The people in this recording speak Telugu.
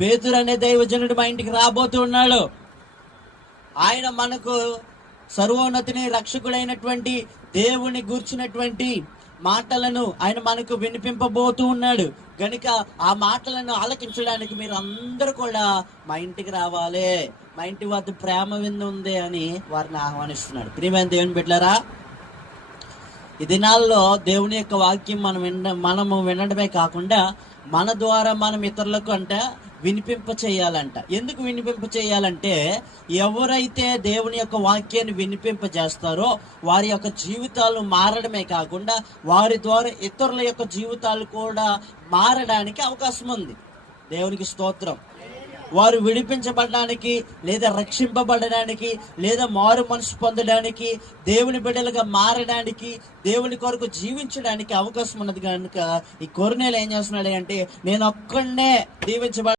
పేతురు అనే దైవజనుడు మా ఇంటికి రాబోతూ ఉన్నాడు. ఆయన మనకు సర్వోన్నతిని రక్షకుడైనటువంటి దేవుని గూర్చినటువంటి మాటలను ఆయన మనకు వినిపింపబోతూ ఉన్నాడు. గనుక ఆ మాటలను ఆలకించడానికి మీరు అందరూ కూడా మా ఇంటికి రావాలి, మా ఇంటి వద్ద ప్రేమ విందు ఉంది అని వారిని ఆహ్వానిస్తున్నాడు. ప్రియమైన దేవుని బిడ్డలారా, ఈ దినాల్లో దేవుని యొక్క వాక్యం మనము వినడమే కాకుండా మన ద్వారా మనం ఇతరులకు వినిపింప చేయాలంట. ఎందుకు వినిపింప చేయాలంటే, ఎవరైతే దేవుని యొక్క వాక్యాన్ని వినిపింప చేస్తారో వారి యొక్క జీవితాలు మారడమే కాకుండా వారి ద్వారా ఇతరుల యొక్క జీవితాలు కూడా మారడానికి అవకాశం ఉంది. దేవునికి స్తోత్రం. వారు విడిపించబడడానికి, లేదా రక్షింపబడడానికి, లేదా మారు మనసు పొందడానికి, దేవుని బిడ్డలుగా మారడానికి, దేవుని కొరకు జీవించడానికి అవకాశం ఉన్నది కనుక ఈ కొర్నేలు ఏం చేస్తున్నాడు అంటే, నేను ఒక్కడే దీవించబడ